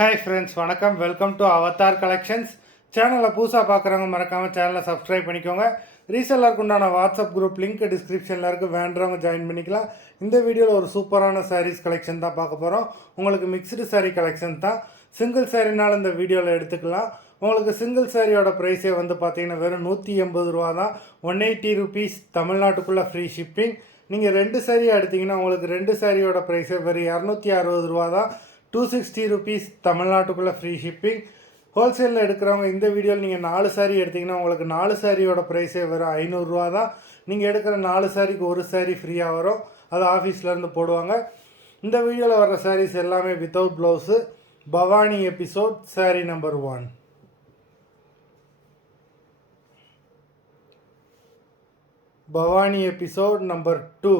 Hi friends, வணக்கம். Welcome to Avatar collections. சேனலை புதுசாக பார்க்குறவங்க மறக்காமல் சேனலை சப்ஸ்கிரைப் பண்ணிக்கோங்க. ரீசெல்லருக்கு உண்டான வாட்ஸ்அப் குரூப் லிங்க் டிஸ்கிரிப்ஷனில் இருக்குது, வேண்டுறவங்க ஜாயின் பண்ணிக்கலாம். இந்த வீடியோவில் ஒரு சூப்பரான சாரீஸ் கலெக்ஷன் தான் பார்க்க போகிறோம். உங்களுக்கு மிக்ஸ்டு சாரீ கலெக்ஷன் தான். சிங்கிள் சாரீனாலும் இந்த வீடியோவில் எடுத்துக்கலாம். உங்களுக்கு சிங்கிள் சாரியோட ப்ரைஸே வந்து பார்த்தீங்கன்னா வெறும் 180 ரூபா தான். 180 ருபீஸ் தமிழ்நாட்டுக்குள்ளே ஃப்ரீ ஷிப்பிங். நீங்கள் 2 சாரியாக எடுத்திங்கன்னா உங்களுக்கு 2 சாரியோட ப்ரைஸே வெறும் 260 ரூபா தான். 260 ருபீஸ் தமிழ்நாட்டுக்குள்ளே ஃப்ரீ ஷிப்பிங். ஹோல்சேலில் எடுக்கிறவங்க இந்த வீடியோவில் நீங்கள் 4 சாரீ எடுத்திங்கன்னா உங்களுக்கு 4 சாரியோட ப்ரைஸே வெறும் 500 ரூபா தான். நீங்கள் எடுக்கிற 4 சாரிக்கு ஒரு சாரீ ஃப்ரீயாக வரும். அது ஆஃபீஸ்லேருந்து போடுவாங்க. இந்த வீடியோவில் வர சாரீஸ் எல்லாமே வித்தவுட் ப்ளவுஸு. பவானி எபிசோட் சாரீ நம்பர் 1. Bhavani episode number 2.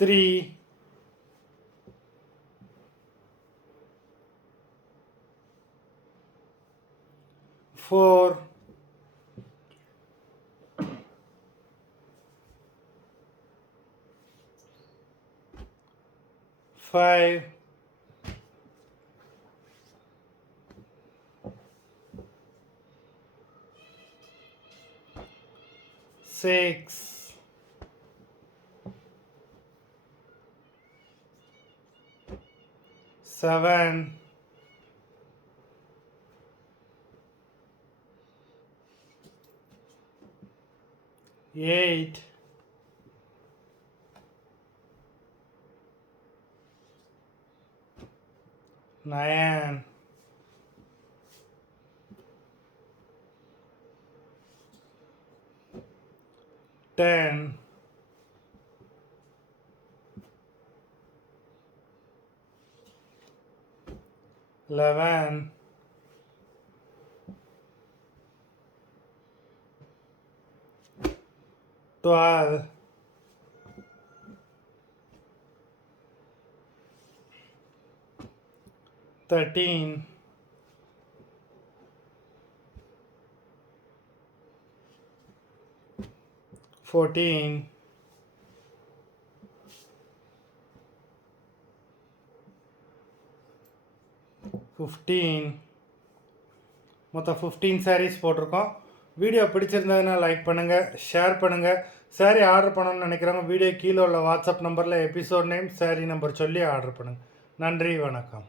3, 4, 5, 6, 7, 8, 9, 10, 11, 12, 13, 14, 15. மொத்தம் 15 சாரீஸ் போட்டிருக்கோம். வீடியோ பிடிச்சிருந்ததுன்னா லைக் பண்ணுங்கள், ஷேர் பண்ணுங்கள். சாரீ ஆர்டர் பண்ணணும்னு நினைக்கிறவங்க வீடியோ கீழே உள்ள வாட்ஸ்அப் நம்பரில் எபிசோட் நேம், சாரீ நம்பர் சொல்லி ஆர்டர் பண்ணுங்கள். நன்றி, வணக்கம்.